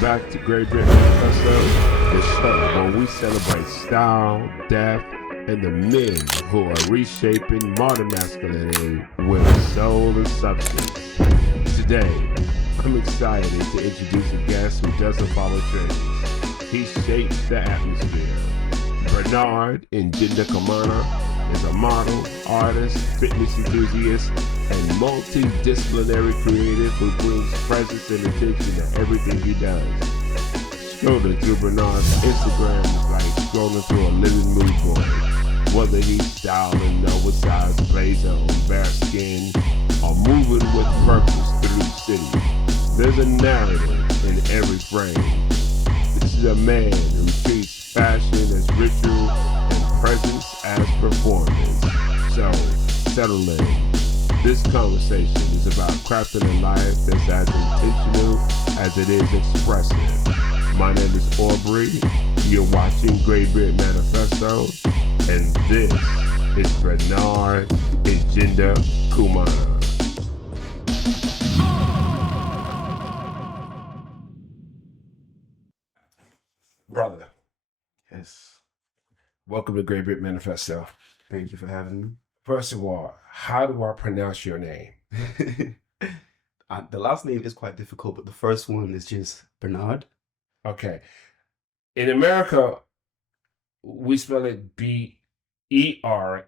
back to Greybeard Manifesto, the show where we celebrate style, depth, and the men who are reshaping modern masculinity with soul and substance. Today, I'm excited to introduce a guest who doesn't follow trends. He shapes the atmosphere. Bernad Ngendakumana is a model, artist, fitness enthusiast, and multidisciplinary creative who brings presence and attention to everything he does. Scrolling through Bernard's Instagram is like scrolling through a living mood board. Whether he's styling oversized blazer on bare skin or moving with purpose through the city, there's a narrative in every frame. This is a man who treats fashion as ritual and presence as performance. So, settle in. This conversation is about crafting a life that's as intentional as it is expressive. My name is Aubrey. You're watching Greybeard Manifesto, and this is Bernad Ngendakumana. Brother, Yes. welcome to Greybeard Manifesto. Thank you for having First of all, how do I pronounce your name? me. The last name is quite difficult, but the first one is just Bernard. Okay. In America, we spell it Bernard.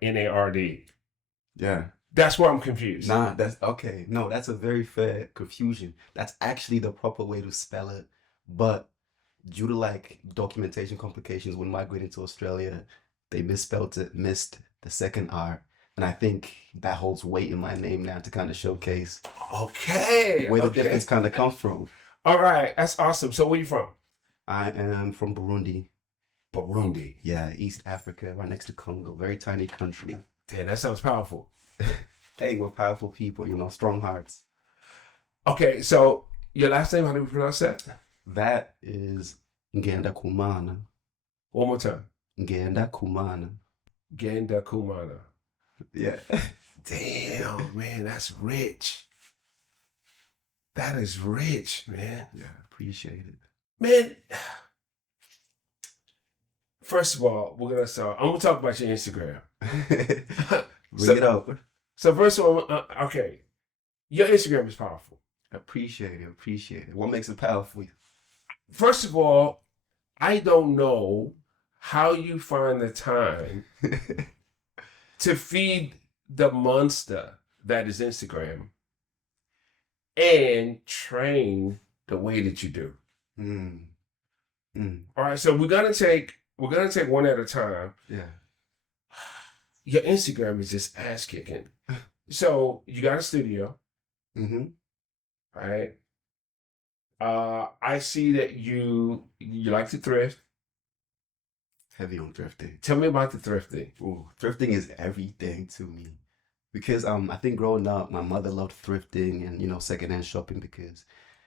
Yeah. That's where I'm confused. Nah, that's okay. No, that's a very fair confusion. That's actually the proper way to spell it. But due to like documentation complications when migrating to Australia, they misspelled it, missed the second R. And I think that holds weight in my name now to kind of showcase Okay. where the okay. difference kind of comes from. All right. That's awesome. So where you from? I am from Burundi. Burundi. Yeah, East Africa, right next to Congo. Very tiny country. Damn, that sounds powerful. Hey, we're powerful people, strong hearts. Okay. So your last name, how do we pronounce that? That is Ngendakumana. One more time. Ngendakumana. Ngendakumana. Yeah. Damn, man, that's rich. That is rich, man. Yeah, appreciate Man, first of all, we're gonna start. I'm gonna talk about your Instagram. it. Bring it up. So first of all, okay, your Instagram is powerful. Appreciate it. What makes it powerful? First of all, I don't know how you find the time to feed the monster that is Instagram and train the way that you do. Mm. All right, so we're gonna take one at a time. Yeah. Your Instagram is just ass kicking. So you got a studio, Mm-hmm. right? I see that you like to thrift. Heavy on thrifting. Tell me about the thrifting. Ooh, thrifting is everything to me. Because I think growing up, my mother loved thrifting and secondhand shopping because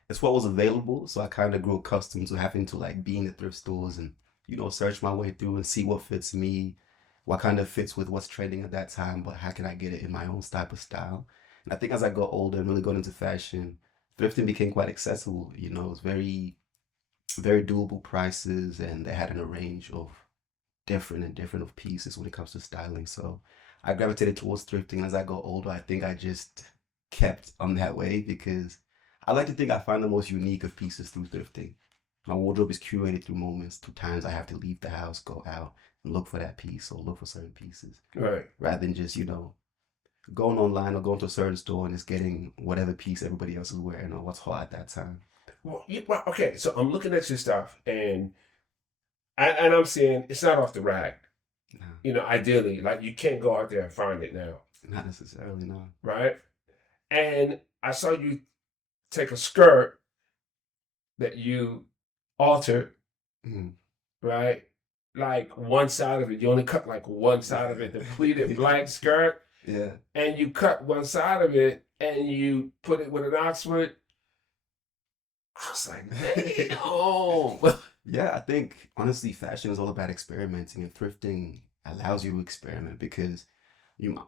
it's what was available. So I kind of grew accustomed to having to like be in the thrift stores and search my way through and see what fits me, what kind of fits with what's trending at that time, but how can I get it in my own type of style? And I think as I got older and really got into fashion, thrifting became quite accessible. It was very, very doable prices, and they had a range of different of pieces when it comes to styling. So I gravitated towards thrifting. As I got older, I think I just kept on that way because I like to think I find the most unique of pieces through thrifting. My wardrobe is curated through moments, through times I have to leave the house, go out, and look for that piece or look for certain pieces. Right. Rather than just, going online or going to a certain store and just getting whatever piece everybody else is wearing or what's hot at that time. Well, okay. So I'm looking at your stuff, and I'm seeing it's not off the rack. No, Ideally, like you can't go out there and find it now, not necessarily, no. right? And I saw you take a skirt that you altered, Mm. right? Like one side of it, you only cut like one side of it, the pleated black skirt, Yeah. and you cut one side of it and you put it with an Oxford. I was like, damn. Yeah, I think honestly, fashion is all about experimenting, and thrifting allows you to experiment because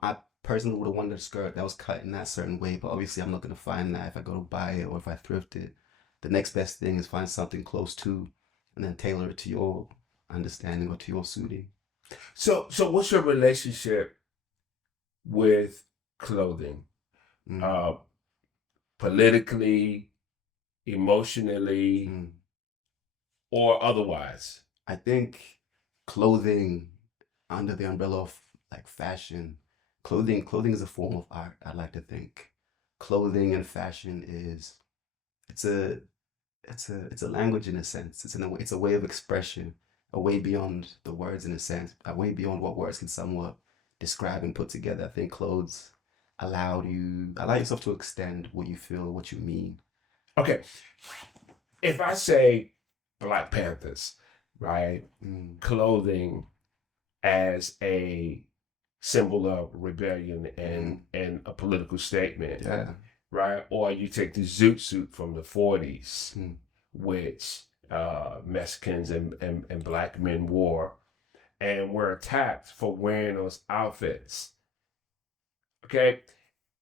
I personally would have wanted a skirt that was cut in that certain way, but obviously I'm not gonna find that if I go to buy it or if I thrift it. the next best thing is find something close to, and then tailor it to your understanding or to your suiting. So what's your relationship with clothing? Mm. Politically, emotionally, or otherwise? I think clothing under the umbrella of like fashion, clothing is a form of art. I like to think clothing and fashion is it's a it's a language in a sense. It's a way of expression, a way beyond the words in a sense, a way beyond what words can somewhat describe and put together. I think clothes allow yourself to extend what you feel, what you mean. Okay, if I say Black Panthers, right, clothing as a symbol of rebellion and a political statement, Yeah. right? Or you take the zoot suit from the 40s, which Mexicans and black men wore, and were attacked for wearing those outfits. Okay,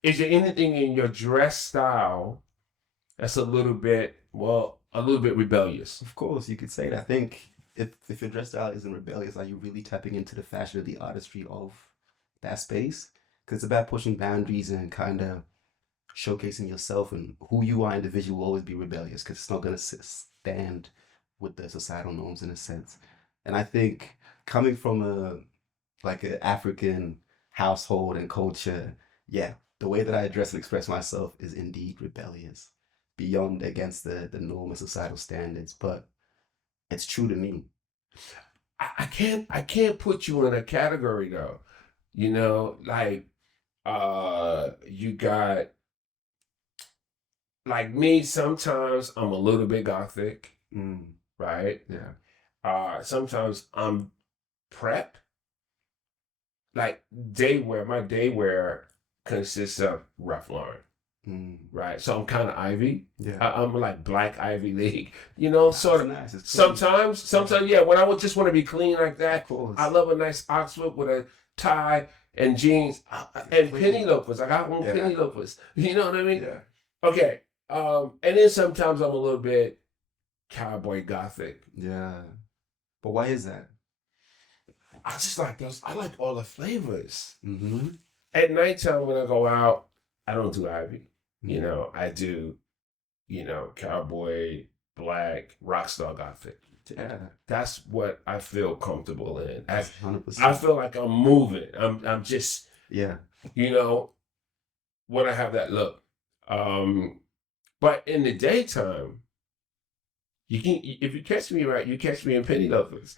is there anything in your dress style that's a little bit rebellious? Of course, you could say that. I think if your dress style isn't rebellious, are you really tapping into the fashion or the artistry of that space? Because it's about pushing boundaries and kind of showcasing yourself, and who you are individually will always be rebellious because it's not going to stand with the societal norms in a sense. And I think coming from an African household and culture, yeah, the way that I dress and express myself is indeed rebellious, beyond against the norm and societal standards, but it's true to me. I can't put you in a category though. You know, like you got like me, sometimes I'm a little bit gothic, right? Yeah. Sometimes I'm prep. Like my day wear consists of Ralph Lauren, right? So I'm kind of Ivy. Yeah. I'm like Black Ivy League, you know. That's sort of. nice. Sometimes, yeah. When I would just want to be clean like that, Of course. I love a nice Oxford with a tie and jeans and penny loafers. I got one penny loafers. You know what I mean? Yeah. Okay. And then sometimes I'm a little bit cowboy gothic. Yeah. But why is that? I just like those. I like all the flavors. Mm-hmm. At nighttime when I go out, I don't do Ivy. You know, I do, cowboy, black, rock star gothic. Yeah. That's what I feel comfortable in. 100%. I feel like I'm moving. I'm just, yeah. When I have that look. But in the daytime, if you catch me right, you catch me in penny loafers.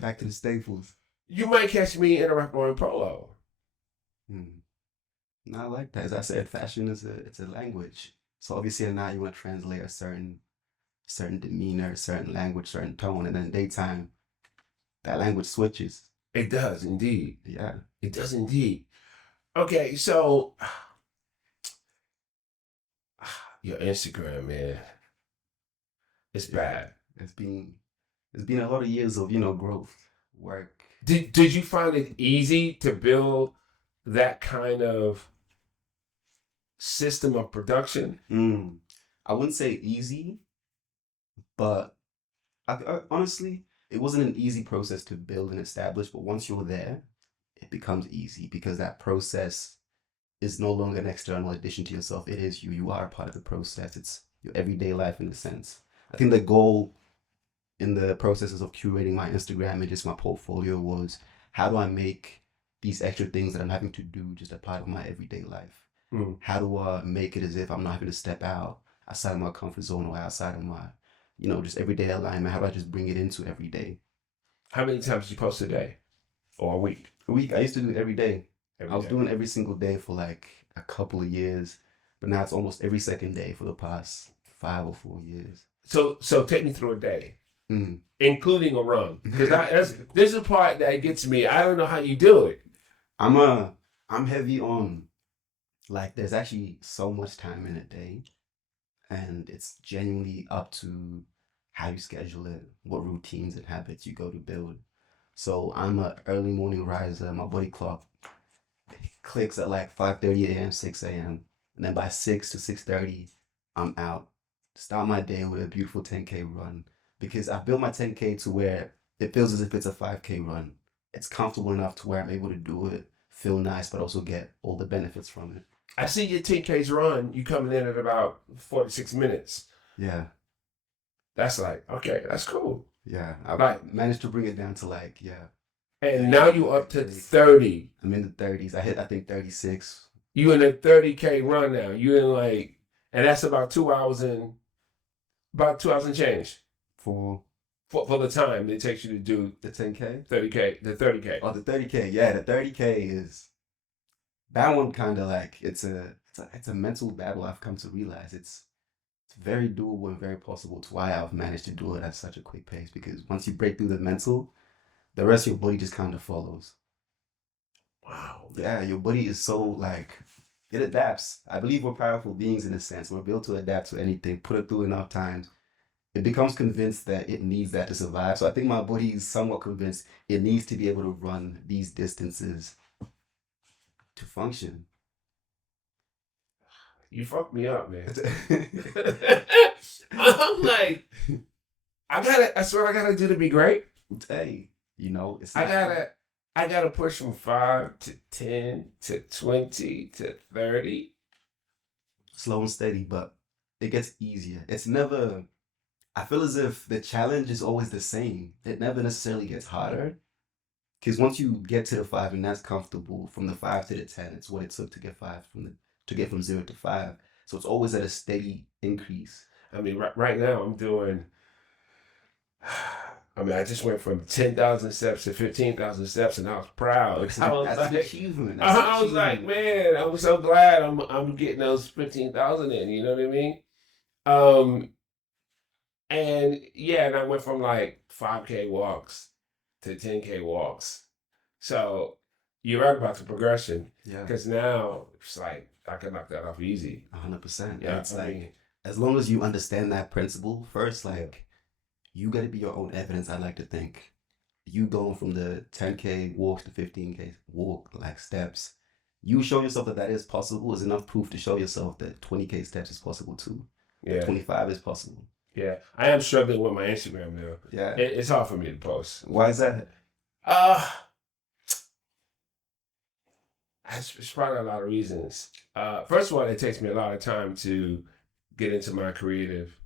Back to the staples. You might catch me in a Ralph Lauren polo. No, I like that. As I said, fashion it's a language. So obviously at night you want to translate a certain demeanor, certain language, certain tone, and then daytime, that language switches. It does indeed. Yeah. It does indeed. Okay, so your Instagram, man, it's bad. It's been a lot of years of growth, work. Did you find it easy to build that kind of system of production? I wouldn't say easy, but honestly, it wasn't an easy process to build and establish. But once you're there, it becomes easy because that process is no longer an external addition to yourself. It is you. You are a part of the process. It's your everyday life in a sense. I think the goal in the processes of curating my Instagram and just my portfolio was, how do I make these extra things that I'm having to do just a part of my everyday life? How do I make it as if I'm not having to step outside of my comfort zone or outside of my, just everyday alignment? How do I just bring it into every day? How many times do you post a day or a week? A week. I used to do it every day. I was doing it every single day for like a couple of years, but now it's almost every second day for the past 5 or 4 years. So take me through a day, including a run, because this is a part that gets me. I don't know how you do it. I'm heavy on, like, there's actually so much time in a day, and it's genuinely up to how you schedule it, what routines and habits you go to build. So I'm an early morning riser. My body clock clicks at like 5:30 a.m., 6 a.m. and then by 6 to 6:30, I'm out. Start my day with a beautiful 10K run because I built my 10K to where it feels as if it's a 5K run. It's comfortable enough to where I'm able to do it, feel nice, but also get all the benefits from it. I see your 10Ks run. You coming in at about 46 minutes. Yeah, That's like, okay, that's cool. yeah. I Like- managed to bring it down to like, yeah. And now you up to 30. I'm in the 30s. I hit, I think, 36. You in a 30K run now. You in like, and that's about 2 hours and change For for the time it takes you to do the 10K? 30K, the 30K. Oh, the 30K. Yeah, the 30K is that one kind of like it's a mental battle. I've come to realize it's very doable and very possible. It's why I've managed to do it at such a quick pace because once you break through the mental, the rest of your body just kind of follows. Wow. Yeah, your body is so like it adapts. I believe we're powerful beings in a sense. We're built to adapt to anything. Put it through enough times, it becomes convinced that it needs that to survive. So I think my body is somewhat convinced it needs to be able to run these distances to function. You fucked me up, man. I'm like, that's what I gotta do to be great. Hey, you know, it's I gotta push from 5 to 10 to 20 to 30. slow and steady, but it gets easier. It's never, I feel as if the challenge is always the same. It never necessarily gets harder. Because once you get to the 5 and that's comfortable, from the 5 to the 10, it's what it took to get from 0 to 5. So it's always at a steady increase. I mean, right now I'm doing. I mean, I just went from 10,000 steps to 15,000 steps, and I was proud. That's I was an like, achievement. That's an I was like, achievement. man, I'm so glad I'm getting those 15,000 in. You know what I mean? And yeah, and I went from like 5K walks to 10K walks. So you're right about the progression Yeah, because now it's like I can knock that off easy. 100%. Yeah, It's I like, mean, as long as you understand that principle first, like, you got to be your own evidence, I like to think. You going from the 10K walks to 15K walk, like steps, you show yourself that that is possible is enough proof to show yourself that 20K steps is possible too. yeah, 25 is possible. yeah. I am struggling with my Instagram now. Yeah. It's hard for me to post. Why is that? It's probably a lot of reasons. First of all, it takes me a lot of time to get into my creative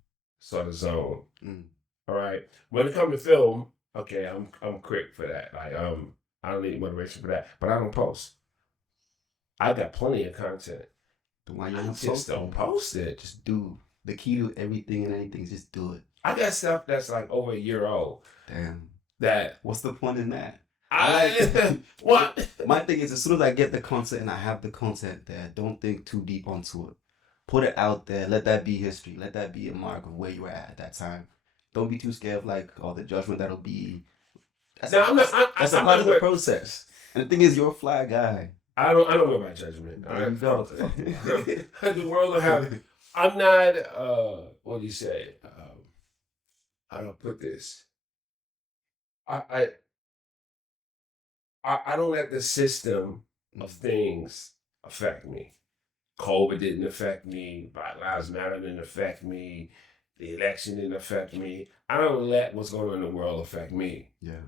sort of zone. Mm. All right. When it comes to film, okay, I'm quick for that. Like I don't need motivation for that, but I don't post. I got plenty of content. Then why you I not just posting? don't post it. Just do. The key to everything and anything is just do it. I got stuff that's like over a year old Damn. that What's the point in that? what? My thing is, as soon as I get the content and I have the content there, don't think too deep onto it. Put it out there. Let that be history. Let that be a mark of where you were at that time. Don't be too scared of like all the judgment that'll be. That's No, I'm not. that's a I'm part not of the with- process. And the thing is, you're a fly guy. I don't know about judgment. There you go. The world will have. I'm not. What do you say? How do I put this? I don't let the system of things affect me. COVID didn't affect me. Black Lives Matter didn't affect me. The election didn't affect me. I don't let what's going on in the world affect me. Yeah.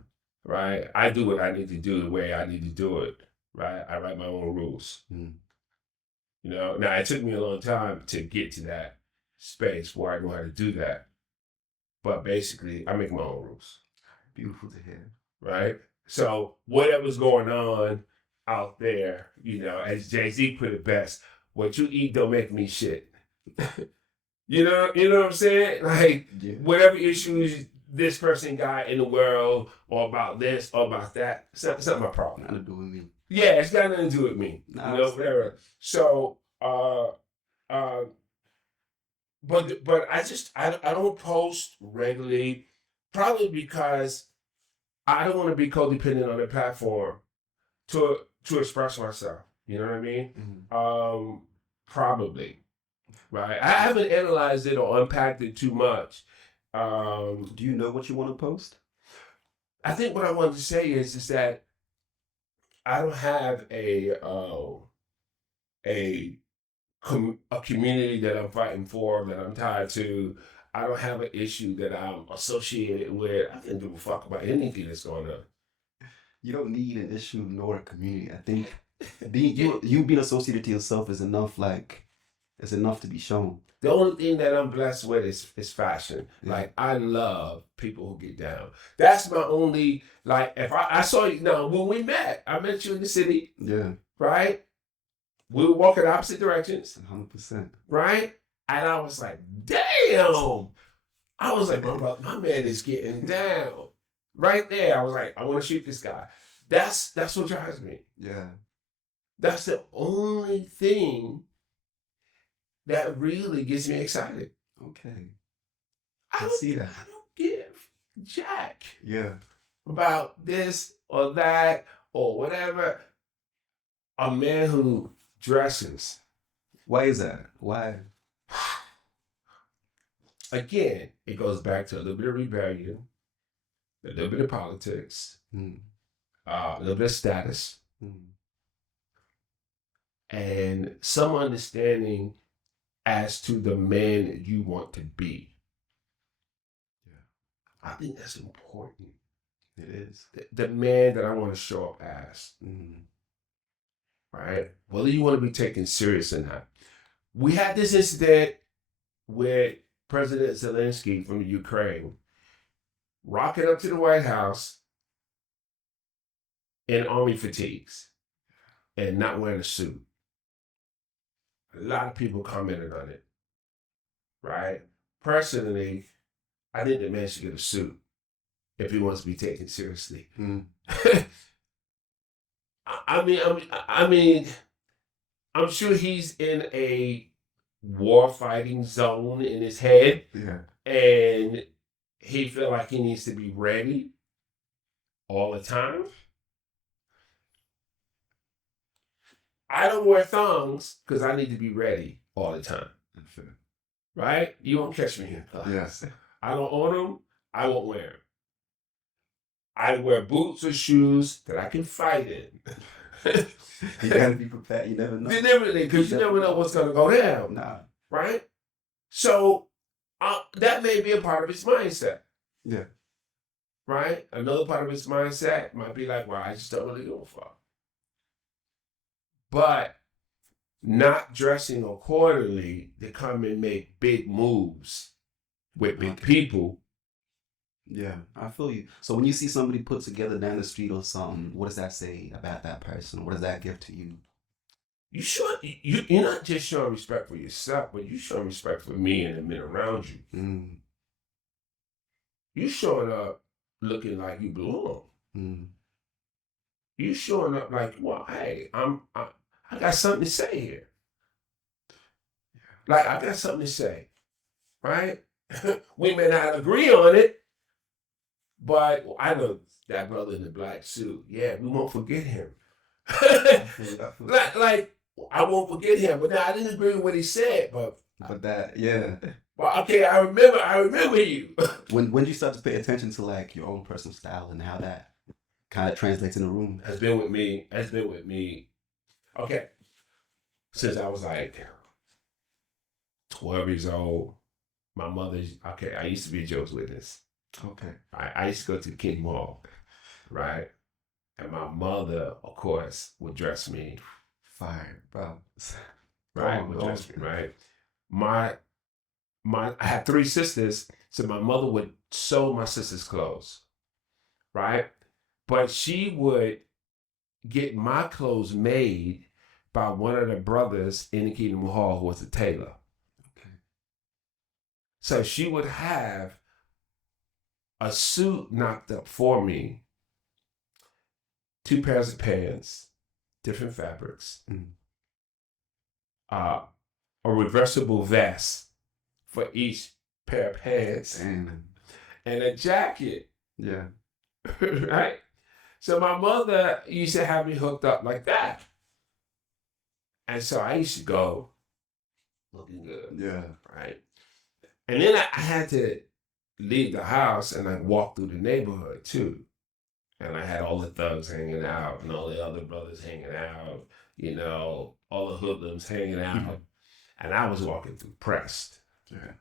Right? I do what I need to do the way I need to do it. Right? I write my own rules. Mm. You know, now it took me a long time to get to that space where I know how to do that. But basically, I make my own rules. Beautiful to hear. Right? So whatever's going on out there, you know, as Jay-Z put it best, what you eat don't make me shit. you know what I'm saying? Like Yeah. whatever issues this person got in the world or about this or about that, it's not my problem. Nothing to do with me. Yeah, it's got nothing to do with me. Nah, You know, whatever. So but I don't post regularly, probably because I don't want to be codependent on the platform to express myself. You know what I mean? Mhm. Probably. Right. I haven't analyzed it or unpacked it too much. Do you know what you want to post? I think what I wanted to say is that I don't have a a community that I'm fighting for, that I'm tied to. I don't have an issue that I'm associated with. I don't give a fuck about anything that's going on. You don't need an issue nor a community. I think you being associated to yourself is enough. Like, it's enough to be shown. The only thing that I'm blessed with is fashion. Yeah. Like, I love people who get down. That's my only, like, if I saw you, now, when we met, I met you in the city, Yeah, right? We were walking opposite directions, 100%. right? And I was like, damn. I was like, my man is getting down. Right there, I was like, I want to shoot this guy. That's what drives me. Yeah. That's the only thing that really gets me excited. Okay. I see that. I don't give jack Yeah. about this or that or whatever. A man who dresses. Why is that? Why? Again, it goes back to a little bit of rebellion, a little bit of politics, a little bit of status, and some understanding as to the man that you want to be. Yeah. I think that's important. It is. The man that I want to show up as. Right? Whether you want to be taken serious or not. We had this incident with President Zelensky from the Ukraine rocking up to the White House in army fatigues and not wearing a suit. A lot of people commented on it, right? Personally, I think the man should get a suit if he wants to be taken seriously. I mean, I'm sure he's in a war fighting zone in his head. Yeah. And he feel like he needs to be ready all the time. I don't wear thongs because I need to be ready all the time. Right? You won't catch me in thongs. Yes. I don't own them. I won't wear them. I wear boots or shoes that I can fight in. You gotta be prepared. You never know. Because you never know what's going to go down. Nah. Right? So that may be a part of his mindset. Yeah. Right? Another part of his mindset might be like, well, I just don't really give a fuck. But not dressing accordingly to come and make big moves with big people. Yeah, I feel you. So when you see somebody put together down the street or something, what does that say about that person? What does that give to you? You're not just showing respect for yourself, but you're showing respect for me and the men around you. You showing up looking like you belong. You showing up like, well, hey, I got something to say here. Like, I got something to say, right? We may not agree on it, but I know that brother in the black suit. Yeah, we won't forget him. Like, I won't forget him. But now I didn't agree with what he said, but that, yeah. Well, okay, I remember you. When did you start to pay attention to like your own personal style and how that kind of translates in the room? Has been with me. Okay. Since I was like 12 years old. My mother's, I used to be a Jehovah's Witness. Okay. I used to go to the King Mall, right? And my mother, of course, would dress me. Fire, bro. Right? Would dress me, right? I had 3 sisters, so my mother would sew my sisters' clothes, right? But she would get my clothes made by one of the brothers in the Kingdom Hall who was a tailor. Okay. So she would have a suit knocked up for me, 2 pairs of pants, different fabrics, a reversible vest for each pair of pants, and a jacket. Yeah. Right? So my mother used to have me hooked up like that. And so I used to go looking good. Yeah. Right? And then I had to leave the house and like walk through the neighborhood too. And I had all the thugs hanging out and all the other brothers hanging out, you know, all the hoodlums hanging out. and I was walking through pressed. Yeah.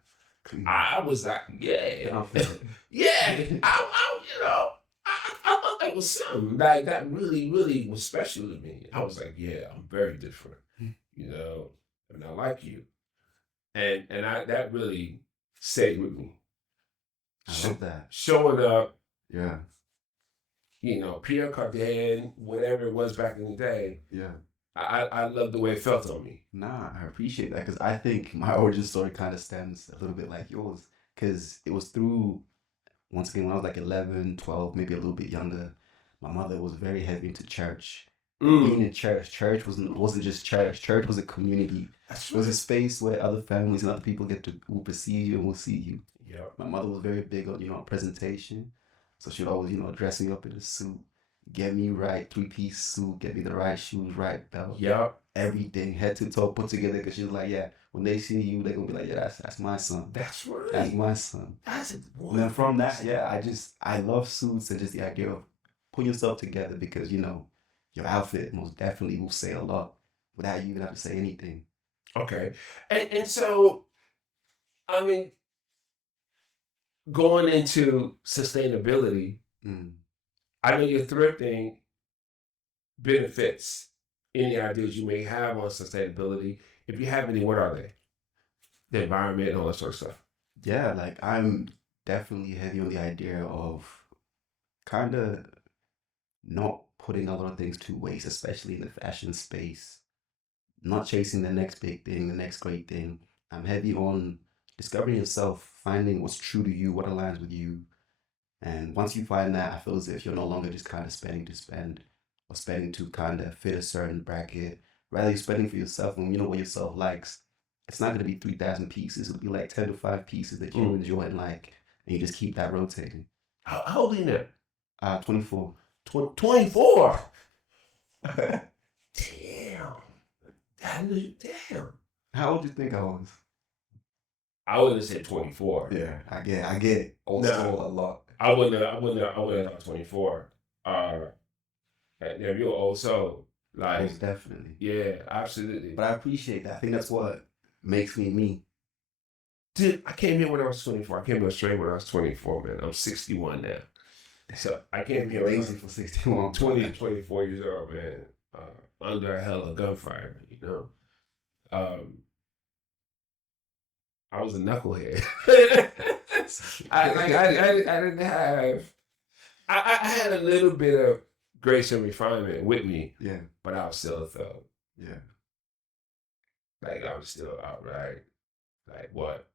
I was like, yeah, I feel it. yeah. I thought that was something like that. Really, really was special to me. I was like, yeah, I'm very different, and I like you, and that really stayed with me. I love that. Showing up, Yeah. Pierre Cardin, whatever it was back in the day. Yeah. I love the way it felt on me. Nah, I appreciate that because I think my origin story kind of stems a little bit like yours because it was through, once again, when I was like 11, 12, maybe a little bit younger, my mother was very heavy into church. Being in church wasn't just church. Church was a community. It was a space where other families and other people will perceive you and will see you. Yeah. My mother was very big on, presentation. So she would always, dress me up in a suit, get me right, 3-piece suit, get me the right shoes, right belt. Yep. Everything, head to toe put together. Because she was like, yeah, when they see you, they're going to be like, yeah, that's my son. That's right. That's my son. That's it. And then from that, yeah, I love suits and just the idea of putting yourself together because, your outfit most definitely will say a lot without you even having to say anything. Okay. And so, I mean, going into sustainability, I know your thrifting benefits any ideas you may have on sustainability. If you have any, what are they? The environment and all that sort of stuff. Yeah, like I'm definitely heavy on the idea of kind of not putting a lot of things to waste, especially in the fashion space. Not chasing the next big thing, the next great thing. I'm heavy on discovering yourself, finding what's true to you, what aligns with you. And once you find that, I feel as if you're no longer just kind of spending to spend or spending to kind of fit a certain bracket. Rather, you're spending for yourself and you know what yourself likes. It's not going to be 3,000 pieces. It'll be like 10 to 5 pieces that you enjoy and like. And you just keep that rotating. How old are you now? 24. 24? Damn. Damn. How old do you think I was? I wouldn't have said 24. Yeah, I get it. Old school a lot. I wouldn't have thought 24. Yeah, you're old soul. Like, Most definitely. Yeah, absolutely. But I appreciate that. I think that's what makes me me. Dude, I came here when I was 24. I came to Australia when I was 24, man. I'm 61 now. So I came here when I was Amazing for 61. 24 years old, man. Under a hell of gunfire, I was a knucklehead. I didn't have. I had a little bit of grace and refinement with me. Yeah. But I was still a thug. Yeah. Like I was still outright. Like what?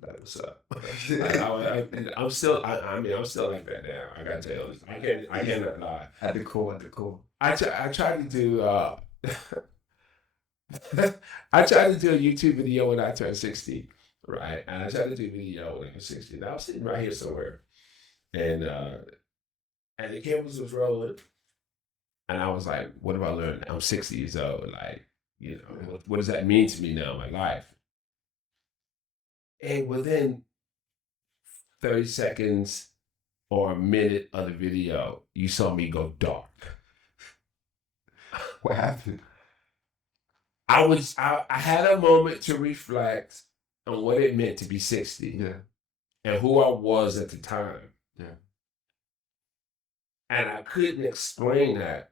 Like what's up? I'm still. I'm still like that now. I gotta tell you, I cannot lie. At the core. I tried to do. I tried to do a YouTube video when I turned 60, right? And I tried to do a video when I was 60. And I was sitting right here somewhere, and the cameras was rolling, and I was like, "What have I learned? I'm 60 years old. Like, what does that mean to me now in my life?" And within 30 seconds or a minute of the video, you saw me go dark. What happened? I had a moment to reflect on what it meant to be 60. Yeah. And who I was at the time. Yeah. And I couldn't explain that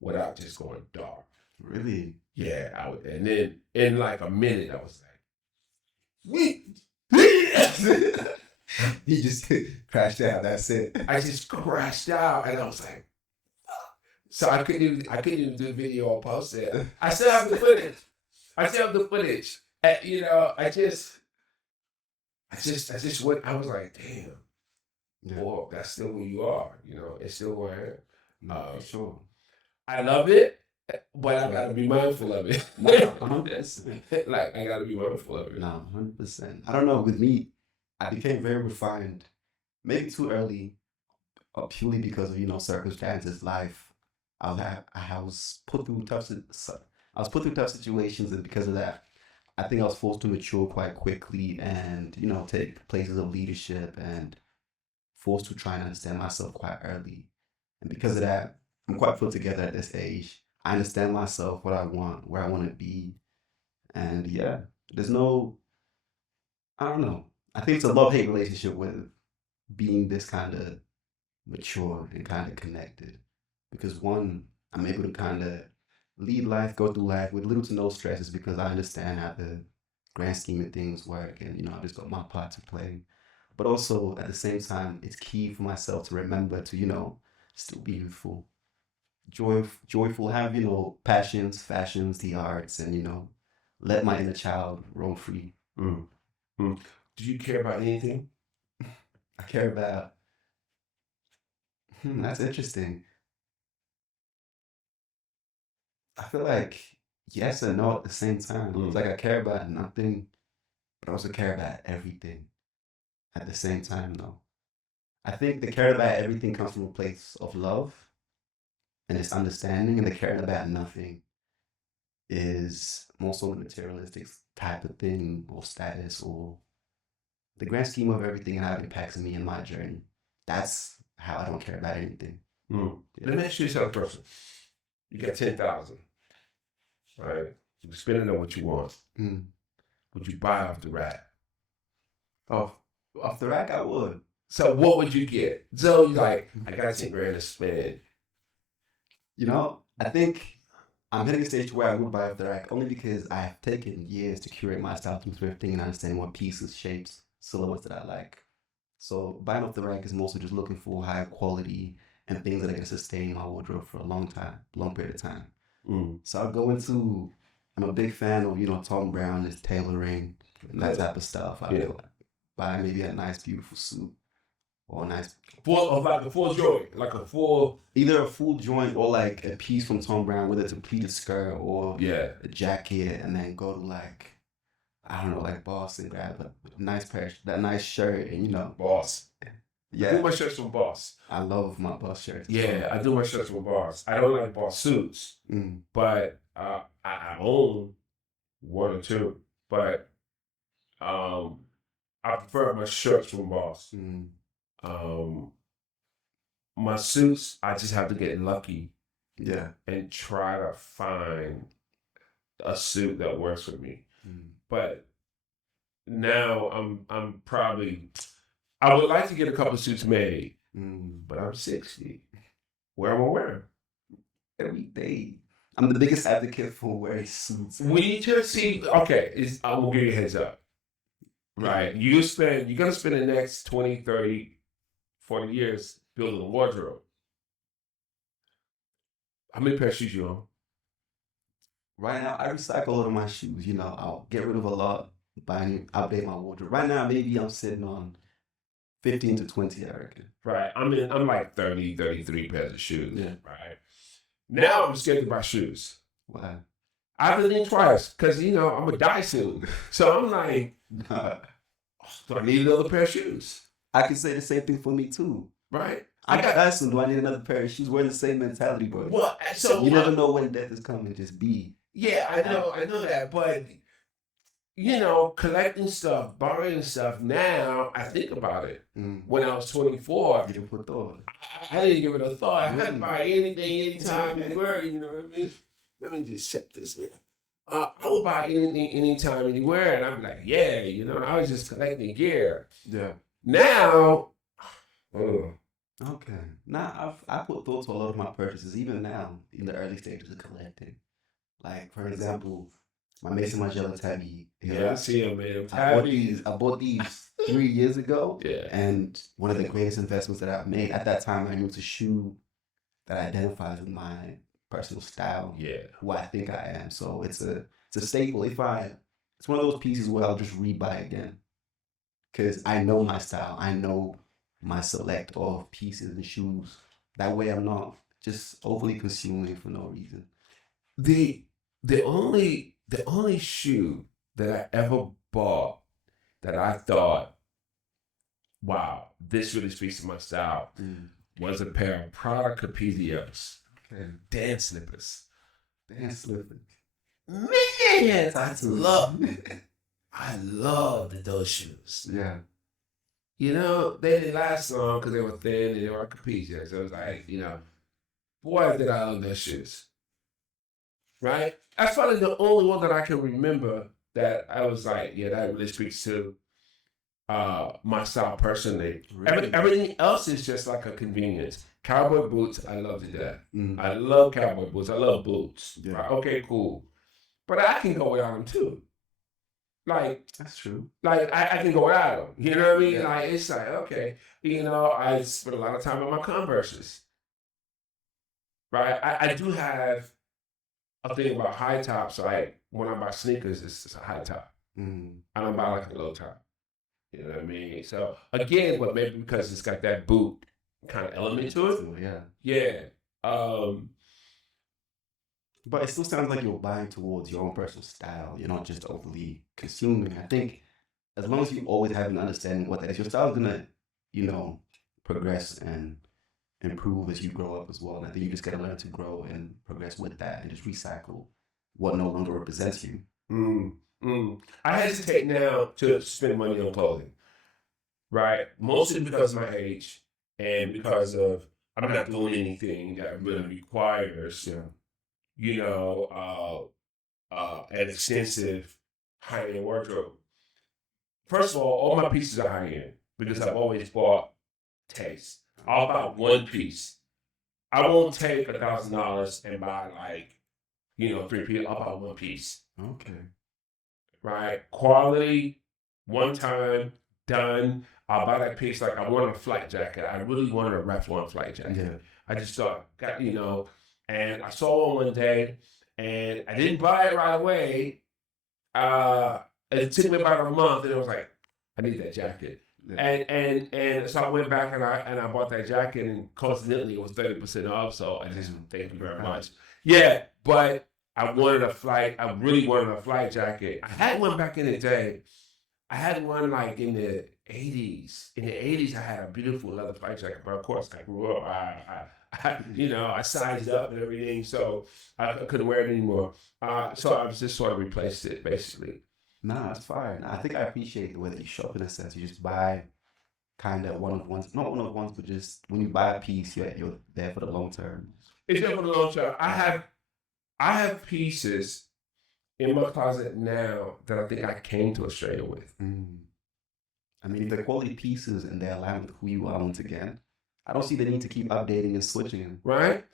without just going dark. Really? Yeah, and then in like a minute, I was like, "Wait!" He just crashed out. That's it. I just crashed out, and I was like, "Fuck." So I couldn't even do the video or post it. I still have the footage. And, I just went. I was like, "Damn, boy, that's still who you are." It's still who I am. For sure. I love it, but I gotta be mindful of it. 100%. Like I gotta be mindful of it. No, 100%. I don't know. With me, I became very refined, maybe too early, purely because of circumstances, life. I was put through tough situations, and because of that, I think I was forced to mature quite quickly, and take places of leadership, and forced to try and understand myself quite early. And because of that, I'm quite put together at this age. I understand myself, what I want, where I want to be. And yeah, there's no, I don't know. I think it's a love-hate relationship with being this kind of mature and kind of connected. Because one, I'm able to kind of lead life, go through life with little to no stresses because I understand how the grand scheme of things work, and I just got my part to play. But also at the same time, it's key for myself to remember to still be youthful, joyful, have passions, fashions, the arts, and let my inner child roam free. Mm. Mm. Do you care about anything? I care about. That's interesting. I feel like yes and no at the same time. It's like I care about nothing, but I also care about everything at the same time, though. I think the care about everything comes from a place of love and it's understanding, and the caring about nothing is more so the materialistic type of thing or status or the grand scheme of everything and how it impacts me in my journey. That's how I don't care about anything. Mm. Let me ask you something personal. You got 10,000, right? You spend it on what you want. Would you buy off the rack? Off the rack, I would. So what would you get? So you're like, I got 10 grand to spend. I think I'm hitting a stage where I would buy off the rack only because I have taken years to curate my style through thrifting and understanding what pieces, shapes, silhouettes that I like. So buying off the rack is mostly just looking for high quality and things that are going to sustain my wardrobe for a long period of time. So I'll go into, I'm a big fan of, Tom Brown, his tailoring, and that type of stuff. I'll buy maybe a nice, beautiful suit or a nice... Like a full joint, like a full... Either a full joint or like a piece from Tom Brown, whether it's a pleated skirt or a jacket, and then go to like, I don't know, like Boss and grab a nice pair, that nice shirt, and Boss. Yeah. I do my shirts from Boss. I love my Boss shirts. Yeah, I do my shirts from Boss. I don't like Boss suits, but I own one or two. But I prefer my shirts from Boss. My suits, I just have to get lucky. Yeah. And try to find a suit that works for me. But now I'm probably, I would like to get a couple of suits made, but I'm 60. Where am I wearing? Every day. I'm the biggest advocate for wearing suits. We need to see, okay, I'm going to give you a heads up. Right? You're going to spend the next 20, 30, 40 years building a wardrobe. How many pairs of shoes you own? Right now, I recycle a lot of my shoes. I'll get rid of a lot, update my wardrobe. Right now, maybe I'm sitting on 15 to 20, I reckon. Right. I'm like 30, 33 pairs of shoes. Yeah. Right. Now I'm scared to buy shoes. Why? I have to think twice because, I'm going to die soon. So I'm like, do I need another pair of shoes? I can say the same thing for me, too. Right. I got asking, do I need another pair of shoes? We're in the same mentality, bro. Well, so you never know when death is coming. Just be. Yeah, I know that. But, collecting stuff, buying stuff, now I think about it. When I was 24, you didn't put thought. I didn't give it a thought. I had to buy anything, anytime, anywhere, you know what I mean? Let me just check this here. I would buy anything, anytime, anywhere, and I'm like, yeah, I was just collecting gear. Yeah. Now, okay. Now, I put thought to a lot of my purchases, even now, in the early stages of collecting. Like, for example, my Mason Margiela tabby. Yeah, I see him, man. I bought these 3 years ago. Yeah. And one of the greatest investments that I've made. At that time, I knew it's a shoe that identifies with my personal style. Yeah. Who I think I am. So it's a staple. It's one of those pieces where I'll just rebuy again. Because I know my style. I know my select of pieces and shoes. That way I'm not just overly consuming for no reason. The only shoe that I ever bought that I thought, wow, this really speaks to my style, was a pair of Prada Capillos. Dance slippers. Dance slippers. Man, I loved those shoes. Yeah. They didn't last long because they were thin and they were Capillos. So it was like, boy, did I love those shoes. right? That's probably the only one that I can remember that I was like, yeah, that really speaks to my style personally. Really? Everything else is just like a convenience. Cowboy boots, I love to death. Mm. I love cowboy boots. I love boots. Yeah. Right? Okay, cool. But I can go without them too. Like, That's true. like I can go without them. You know what I mean? Yeah. Like, it's like, okay, you know, I spend a lot of time on my Converses. Right? I do have a thing about high tops. Like, when I buy sneakers, it's a high top. Mm. I don't buy like a low top. You know what I mean? So again, but maybe because it's got that boot kind of element to it. Yeah. Yeah. But it still sounds like you're buying towards your own personal style. You're not just overly consuming. I think as long as you always have an understanding what that is, your style's gonna, progress and improve as you grow up as well. And I think you just gotta learn to grow and progress with that and just recycle what no longer represents you. I hesitate now to spend money on clothing, right? Mostly because of my age and because of I'm not doing anything that really requires, an extensive high-end wardrobe. First of all my pieces are high-end because I've always bought taste. I'll buy one piece. I won't take $1,000 and buy three pieces. I'll buy one piece. Okay. Right? Quality, one time, done. I'll buy that piece. Like I want a flight jacket. I really wanted a Ref 1 flight jacket. Yeah. I just thought, and I saw one day, and I didn't buy it right away. It took me about a month, and it was like, I need that jacket. Yeah. And so I went back and I bought that jacket, and coincidentally it was 30% off. So I just thank you very much. Yeah, but I really wanted a flight jacket. I had one back in the day. I had one like in the 80s. In the 80s, I had a beautiful leather flight jacket, but of course I grew up. I sized up and everything, so I couldn't wear it anymore. So I just sort of replaced it, basically. Nah, that's fine. I think I appreciate the way that you shop in a sense. You just buy kind of one of ones, not one of ones, but just when you buy a piece, you're there for the long term. It's there for the long term. I have pieces in my closet now that I think I came to Australia with. I mean, if they're quality pieces and they're aligned with who you are once again, I don't see the need to keep updating and switching them. Right?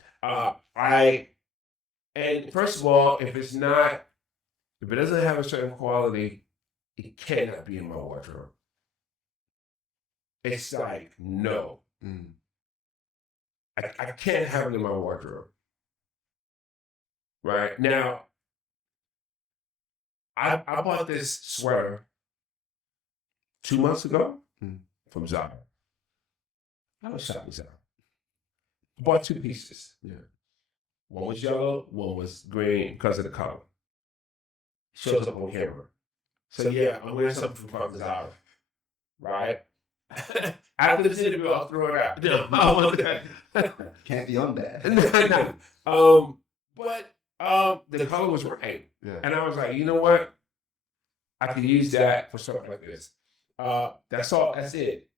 And first of all, if it doesn't have a certain quality, it cannot be in my wardrobe. It's like, no. I can't have it in my wardrobe. Right? Now, I bought this sweater 2 months ago from Zara. I was shopping Zara. Bought 2 pieces. Yeah. One was yellow, one was green because of the color. Shows up on camera. So yeah, I'm wearing something from Zara. Right? After this interview, I'll throw it out. No, I want that. Can't be on that. No. But the color was right. Yeah. And I was like, you know what? I could use that for something like this. That's all. That's it.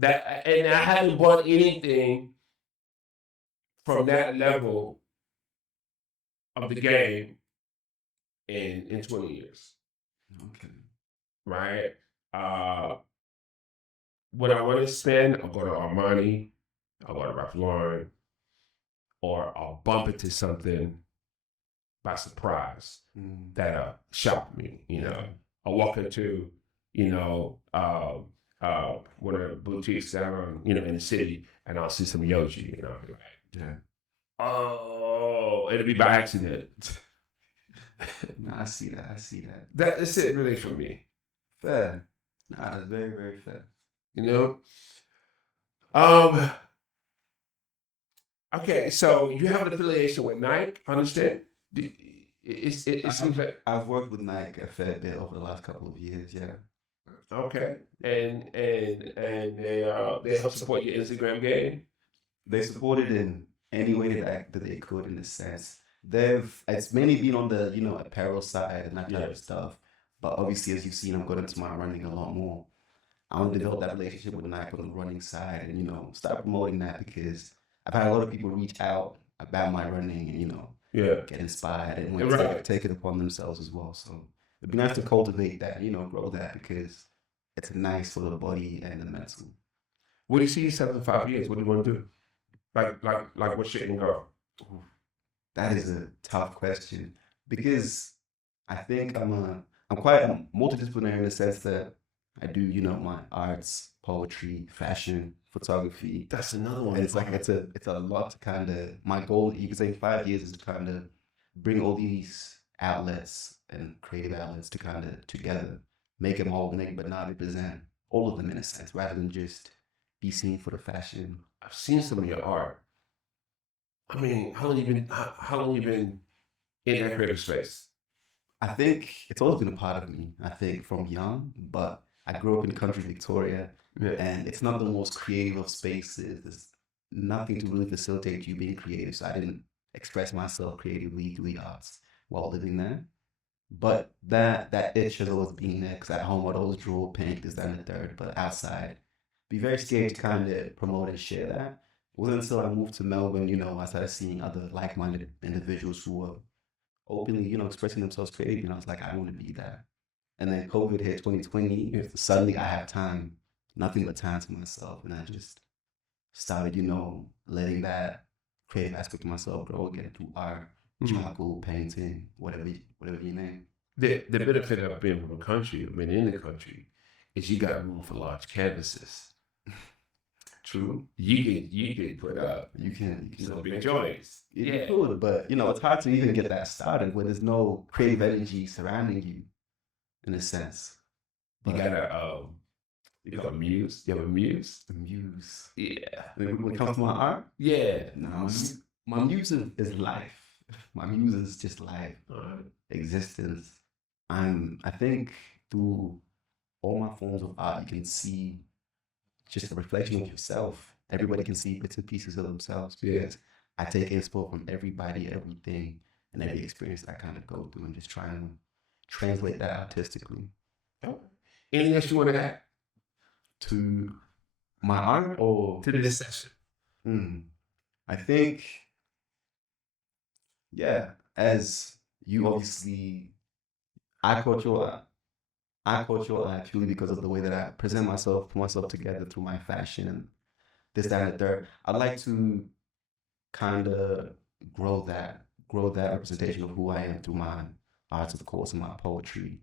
And I haven't bought anything from that level of the game in 20 years. Okay. Right? When I want to spend, I'll go to Armani, I'll go to Ralph Lauren, or I'll bump into something by surprise that'll shock me. I'll walk into, one of the boutiques down, in the city, and I'll see some Yoji, I'll be like, yeah. Oh, it'll be by accident. No, I see that. That's it really for me. Fair. Nah, that's very, very fair. Okay, so you have an affiliation with Nike, understand? I've worked with Nike a fair bit over the last couple of years, yeah. Okay, and they help support your Instagram game. They supported in any way that they could, in a sense. It's mainly been on the apparel side and that type of stuff. But obviously, as you've seen, I'm going into my running a lot more. I want to develop that relationship with Nike on the running side and start promoting that, because I've had a lot of people reach out about my running and get inspired and want to take it upon themselves as well. So it'd be nice to cultivate that, grow that, because it's nice for the body and the mental. What do you see yourself in 5 years? What do you want to do? Like what's your end goal? That is a tough question, because I think I'm quite multidisciplinary in the sense that I do, my arts, poetry, fashion, photography. That's another one. And it's like it's a lot to kind of, my goal, you could say, 5 years is to kind of bring all these outlets and creative outlets to kind of together, make them all unique, but not represent all of them in a sense, rather than just be seen for the fashion. I've seen some of your art. I mean, how long you been in that creative space? I think it's always been a part of me, I think, from young, but I grew up in the country of Victoria, and it's not the most creative of spaces. There's nothing to really facilitate you being creative, so I didn't express myself creatively through the arts while living there. But that itch has always been there, because at home I'd always draw, paint, this, that, and the third, but outside, be very scared to kind of promote and share that. It wasn't until I moved to Melbourne, I started seeing other like-minded individuals who were openly, expressing themselves creatively, and I was like, I want to be that. And then COVID hit 2020, suddenly I have time, nothing but time to myself, and I just started, letting that creative aspect of myself grow again through art, charcoal, painting, whatever you name. The benefit of being from the country, being in the country, is you got room for large canvases. True. You get put up. You can big joints. You could, but it's hard to even get that started when there's no creative energy surrounding you, in a sense. You got a muse. You have a muse. The muse. Yeah. When it comes to my art. Yeah. No, my muse is life. My muse is just life, existence. I think through all my forms of art, you can see just a reflection of yourself. Everybody can see bits and pieces of themselves, because I take inspo from everybody, everything, and every experience that I kind of go through, and just try and translate that artistically. Anything else you want to add to my art or to this session? I think, as you obviously, I caught your eye purely because of the way that I present myself, put myself together through my fashion and this, that, and the third. I'd like to kind of grow that representation of who I am through my arts, of course, and my poetry.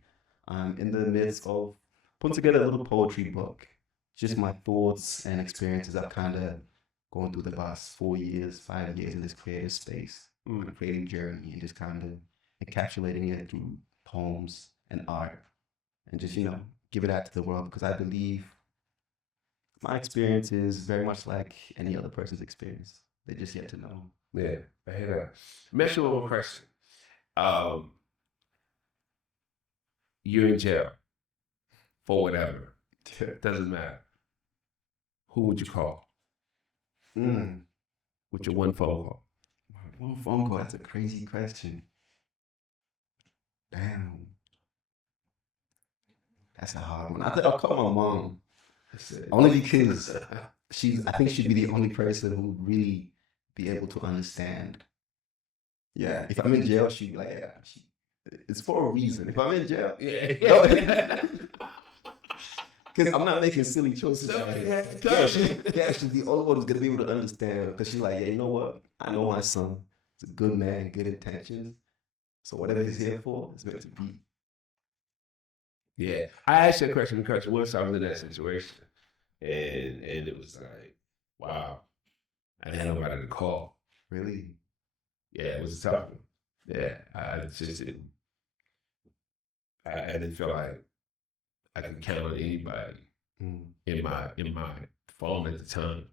I'm in the midst of putting together a little poetry book, just my thoughts and experiences I've kind of gone through the past 5 years in this creative space, creative journey, and just kind of encapsulating it through poems and art. And just, give it out to the world, because I believe my experience is very much like any other person's experience. They're just yet to know. Yeah, I hear that. Let me ask you one more question. You're in jail for whatever. Doesn't matter. Who would you call? With your one phone call? One phone call? That's a crazy question. Damn. That's a hard one. I think I'll call my mom. Only because I think she'd be the only person who would really be able to understand. Yeah. If I'm in jail, she'd be like, it's for a reason. If I'm in jail, because I'm not making silly choices. She's the only one who's gonna be able to understand. Because she's like, you know what? I know my son. He's a good man, good intentions. So whatever he's here for, it's meant to be. Yeah, I asked you a question because once I was in that situation, and it was like, wow, I didn't have nobody to call. Really? Yeah, it was a tough one. Yeah, I didn't feel like I could count on anybody in my phone at the time.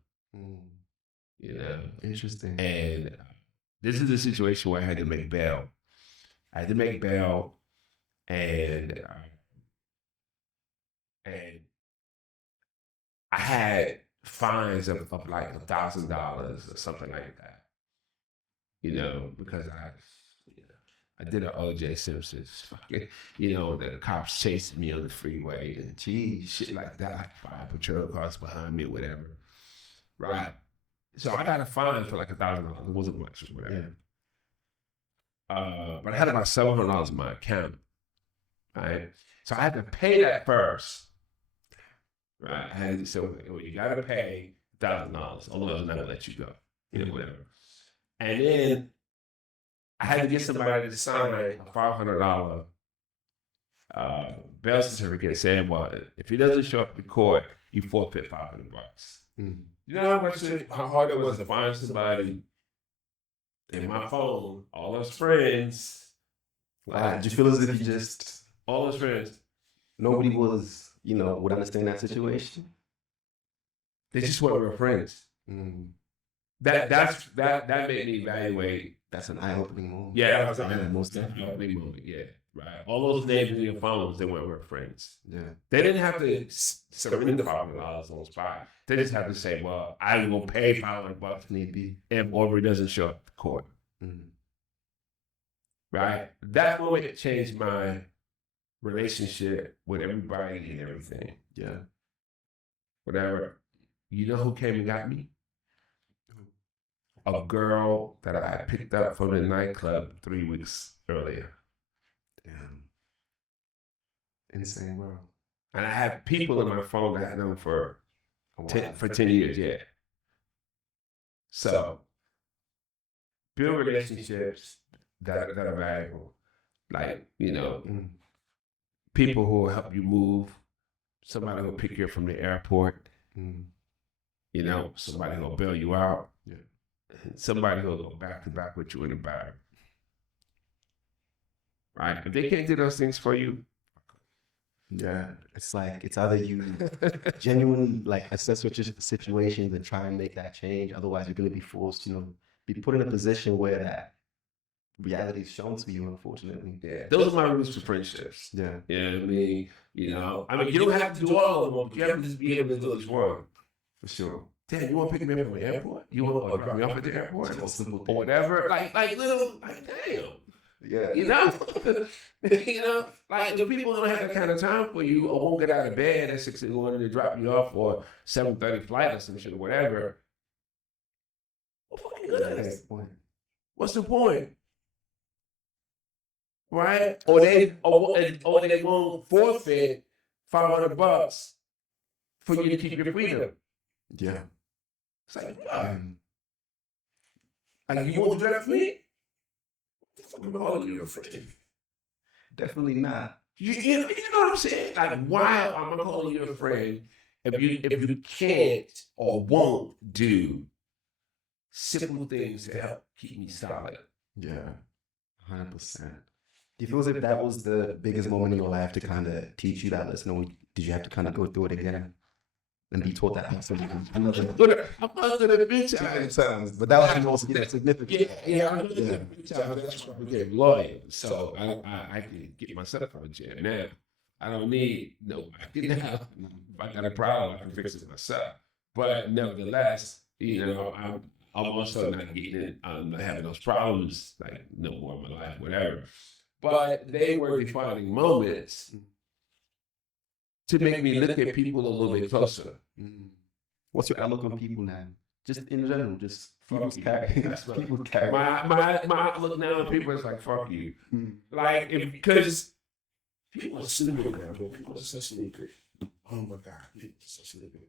Interesting. And this is a situation where I had to make bail. And I had fines of like $1,000 or something like that. Because I did an O.J. Simpson's fucking, the cops chasing me on the freeway and shit like that. 5 patrol cars behind me or whatever. Right. So I got a fine for like $1,000. It wasn't much or whatever. But I had about $700 in my account, right? So I had to pay that first, right? I had to say, well, you got to pay $1,000, otherwise I'm not gonna let you go, whatever. And then I had to get somebody to sign a $500 bail certificate saying, well, if he doesn't show up to court, you forfeit $500. Mm. You know how hard it was to find somebody in my phone, all those friends. Did you feel as if you just all those friends? Nobody was, would understand that situation? They just weren't real friends. Mm. That made me evaluate. That's an eye-opening moment. Yeah, that was an eye-opening moment. Yeah, right. All those names in your phones, they weren't real friends. Yeah. They didn't have to surrender $500 on the spot. They just had to say, well, I will pay $500 maybe if Aubrey doesn't show up to court. Mm. Right? That moment changed my relationship with everybody and everything. Yeah. Whatever. You know who came and got me? A girl that I had picked up from the nightclub 3 weeks earlier. Damn. Insane world. And I had people in my phone that I had known for 10 years, yeah. So, build relationships that are valuable. Like, people who will help you move, somebody who will pick you up from the airport, somebody who will bail you out, somebody who will go back to back with you in the bag. Right? If they can't do those things for you, yeah, it's like it's either you genuinely assess what your situation and try and make that change. Otherwise, you're going to be forced, be put in a position where that reality is shown to you. Unfortunately, yeah, those are my rules for friendships. Yeah, I mean, you don't have to do all of them, but you have to just be able to do each one. For sure. Damn, you want to pick me up from the airport? You want to drop me off at the airport or whatever? Damn. Yeah. Like the people don't have that kind of time for you or won't get out of bed at 6 in the morning to drop you off for 7:30 flight or some shit or whatever. What's the point? Right? Or they won't forfeit $500 for you to keep your freedom. Yeah. It's like, you won't do that for me? I'm calling you a friend. Definitely not. You know what I'm saying? Like, why am I calling you a friend if you can't or won't do simple things to help keep me solid? Yeah, 100%. Do you feel as if that was the biggest moment in your life to kind of teach you that lesson, or did you have to kind of go through it again and be taught that lesson? I'm under the big time. But that was the most significant. Yeah, I'm under the big time. That's why I became a lawyer. So I can get myself out of jail now. I don't need nobody now. If I got a problem, I can fix it myself. But nevertheless, I'm also not getting it. I'm not having those problems like no more in my life, whatever. But they were defining moments to make me look at people a little bit closer. What's your outlook on people now? Just in general, just people's character. My outlook now on people is like, fuck you. Like, because people are stupid now, bro. People are so stupid. Oh my God, people are so stupid.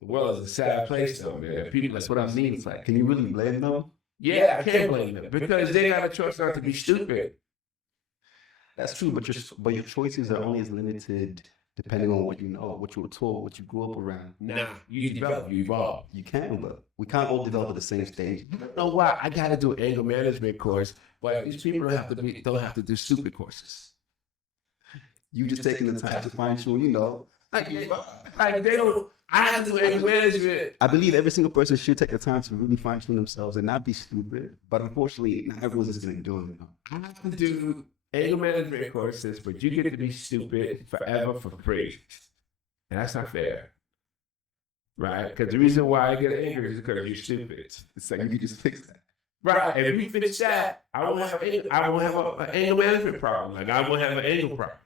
The world is a sad place though, man. People, that's what I mean. It's like, can you really blame them? Yeah, I can't blame them because they got a choice not to be stupid. That's true, but your choices are only as limited depending on what you know, what you were taught, what you grew up around. Nah, you develop, you evolve. You can, but we can't all develop at the same stage. You know why? I got to do an anger management course, but these people don't have to do stupid courses. You just taking the time to fine tune, Like they don't. I have to do anger management. I believe every single person should take the time to really fine tune themselves and not be stupid. But unfortunately, not everyone's just going to do it. I have to do anger management courses, but you get to be stupid forever for free. And that's not fair. Right? Because the reason why I get angry is because you're stupid. It's like you just fix that. Right. And if you fix that, I won't have an anger management problem. Like I won't have an anger problem.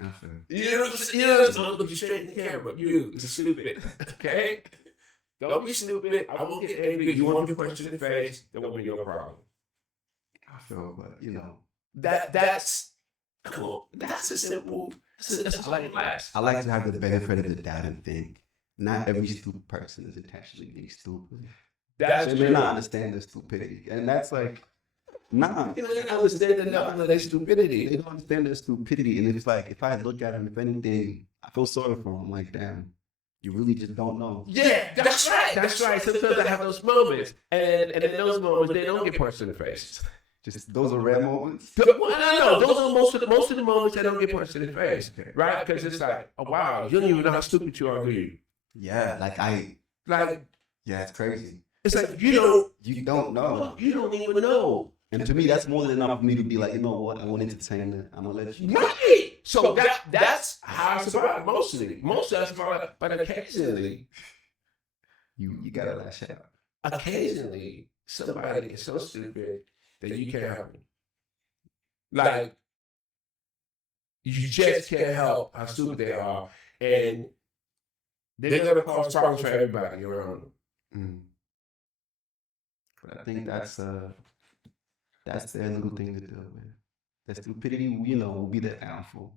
Nothing. I'm looking straight in the camera. You, it's stupid. Okay? Don't be stupid. I won't get angry. You want to get punched in the face, that won't be your problem. I feel, but That's cool. That's a simple. That's a light class. I like to have the benefit of the doubt and think. Not every stupid person is intentionally being stupid. That's They may not understand the stupidity, and that's like, nah. They don't understand enough of their stupidity. They don't understand their stupidity, and it's like if I look at them, if anything, I feel sorry for them. Like, damn, you really just don't know. Yeah, that's right. That's right. Sometimes I have those moments, and in those moments they don't get punched in the face. Just those are rare moments. No, those are most of the moments that don't get punched in the face, right? Because it's like, oh wow, you don't even know how stupid you are, do you? Yeah, yeah, it's crazy. It's like you don't know. You don't even know. And to me, that's more than enough for me to be like, you know what? I want to entertain it. I'm gonna let you. Right. So that's how I survive mostly. Mostly I survive, but occasionally you gotta lash out. Occasionally somebody is so stupid that you can't help them. Like you just can't help how stupid they are, and they're gonna cause problems for everybody around them. Mm. But I think that's their little thing to deal with. The stupidity, will be their downfall.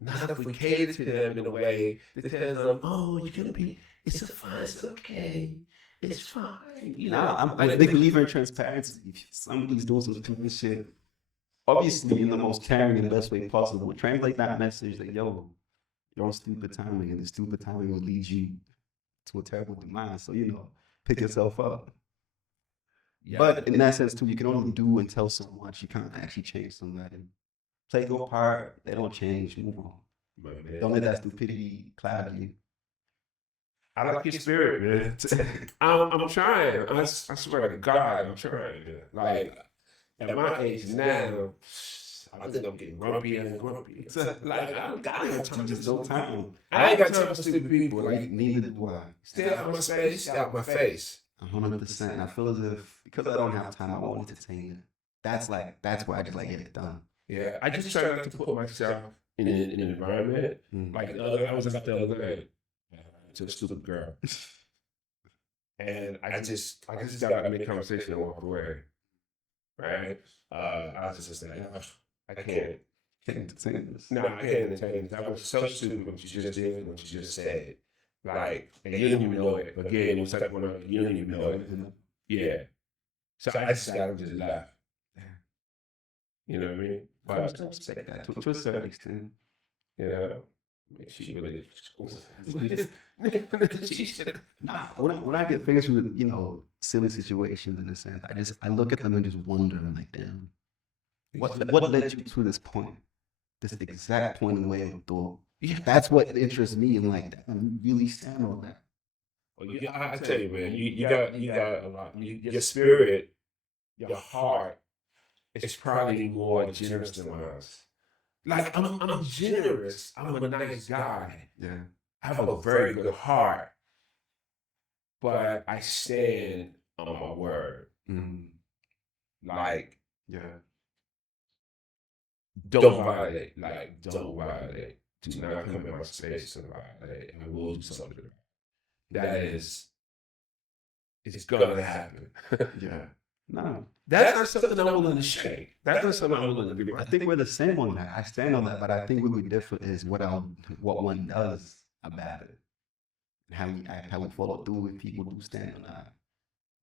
Not if we cater to them in a way that tells them, "Oh, you're gonna be. It's fine. It's okay. It's fine." I'm a big believer in transparency. If somebody's doing some stupid shit, obviously in the most caring and best way possible, translate that message that you're on stupid timing, and the stupid timing will lead you to a terrible demise. So pick yourself up. Yeah. But in that sense too, you can only do and tell so much. You can't actually change somebody. Play your part. They don't change. Move on. Don't let that stupidity cloud you. I like your spirit, man. I'm trying. I swear to God, I'm trying. Man. Like at my age now, I think I'm getting grumpier and grumpier. Like I ain't got time to no time. I ain't got time for stupid people. Like neither do I. Stay out my space. Stay out my face. 100%. I feel as if because I don't have time, I won't entertain it. That's where I just get it done. Yeah, I just try not to put myself in an environment. Like I was out the other day to a stupid girl, and I just got out of mid conversation and walked away. Right? I was just like, I can't entertain this. No, I can't entertain this. That was so stupid what you just did, what you just said. Like, and you didn't even know it. Again, it was like you didn't even know it. Yeah. So I just gotta just laugh. You know what I mean? But I still respect that to a certain extent. Yeah. She really. When I get faced with silly situations in a sense, I look at them and just wonder, like, damn, what led you to this point? This exact point in the way of thought. Yeah, that's what interests me, and like, you really stand on that. Well, I tell you, man, you got a lot. Your spirit, your heart, is probably more generous than mine. Like I'm generous. I'm a nice guy. Yeah, I have a very good heart, but I stand on my word. Like, yeah, don't violate. Like, don't violate. Do not come in my space and violate. I will do something. That is, it's gonna happen. Yeah. No, that's not something I'm willing to shake. That's not something I'm willing to do. I think we're the same on that. I stand on that, but I think what we differ is what one does about it, and how we act, how we follow through with people who stand on our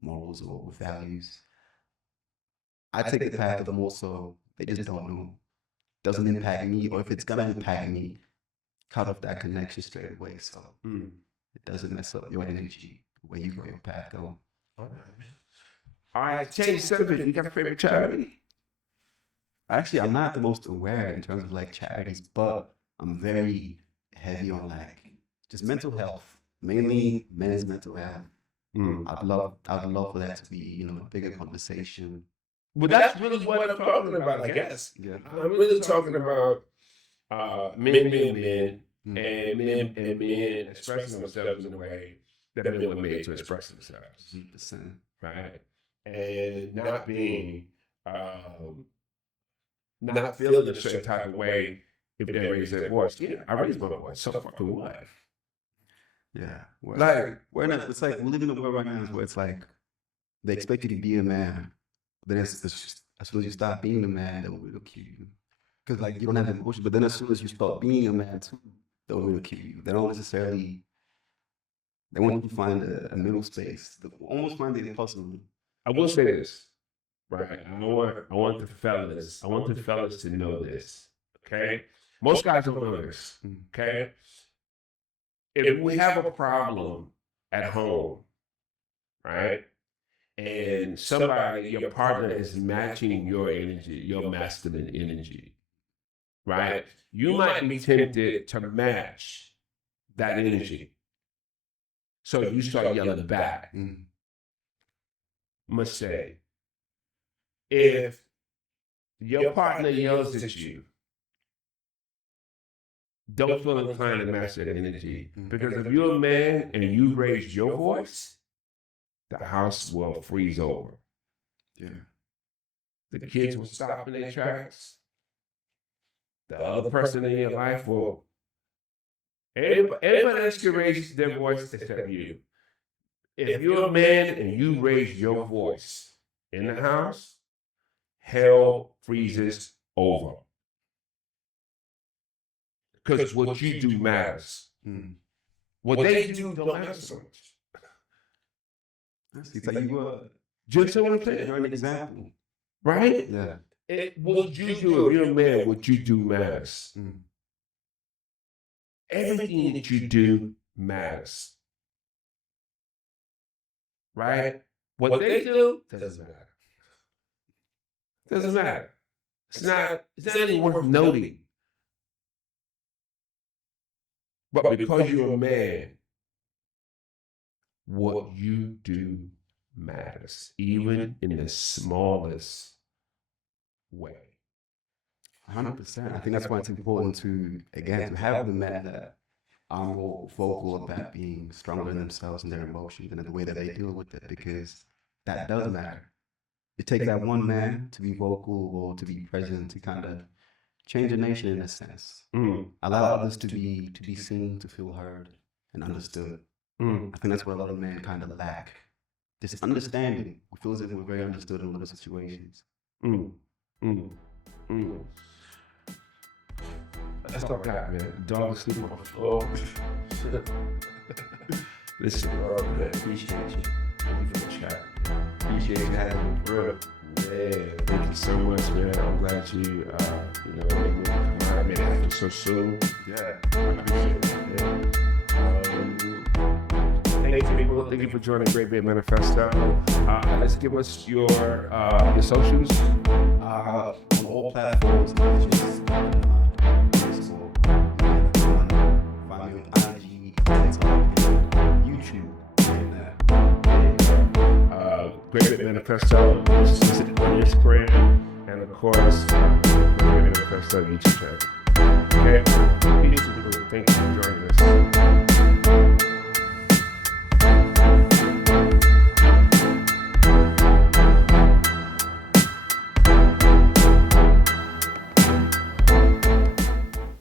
morals or values. I take the path of the more so they just don't know. Doesn't impact me, or if it's gonna impact me, cut off that connection straight away. So it doesn't mess up your energy where you go your path go. All right, change subject. You got a favorite charity? Actually, I'm not the most aware in terms of like charities, but I'm very heavy on like just mental health, mainly men's mental health. I'd love for that to be a bigger conversation. Well, that's really what I'm talking about, I guess. Yeah. I'm really talking about men being men, and men expressing themselves in a way that men were made to express themselves. 100%. Right? And not being, not feeling a certain type of way if they raise their voice. Yeah, I raise my voice. So fucking what? Yeah. Like, It's like we live in a world right now where it's like they expect you to be a man, but then as soon as you stop being a man, they'll ridicule you. Because like you don't have emotion, but then as soon as you start being a man too, they'll ridicule you. They don't necessarily. They want you to find a middle space. They almost find it impossible. I will say this, right? I want the fellas to know this, okay? Most guys don't know this, okay? If we have a problem at home, right? And somebody, your partner is matching your energy, your masculine energy, right? You might be tempted to match that energy. So you start yelling back. Must say, if your partner yells at you, don't feel inclined to match that energy. Because if you're a man and you raise your voice, the house will freeze over. Yeah. The kids will stop in their tracks. The other person in your life will. Everybody else can raise their voice except you. If you're a man and you raise your voice in the house, hell freezes over. Because what you do matters. What they do don't matter so much. It's like you were Just what I'm saying. you're an example. Right? Yeah. What you do, if you're a man, what you do matters. Everything that you do matters. Right? What they do doesn't matter. Doesn't matter. It's not even worth noting. But because you're a man, what you do matters, even in the smallest way. 100%. I think that's why it's important to have the men that are more vocal about being stronger in themselves and their emotions and the way that they deal with it, because that does matter. It takes that one man to be vocal or to be present to kind of change a nation in a sense. Allow others to be seen, to feel heard and understood. I think that's what a lot of men kind of lack. This understanding. We feel as if we're very understood in a lot of situations. That's all I got, man. Dog sleep on the floor. Listen, bro, man, appreciate you. Thank you for the chat. Appreciate you having me, bro. Yeah, thank you so much, man. I'm glad you, made me come out. I made it happen so soon. Yeah, I appreciate it. Thank you, people. Thank you for joining Greybeard Manifesto. Let's give us your socials. On all platforms, just find me on IG, TikTok, YouTube, Greybeard Manifesto, visit on Instagram, and of course, Greybeard Manifesto YouTube channel. Okay? Peace, people. Thank you for joining us.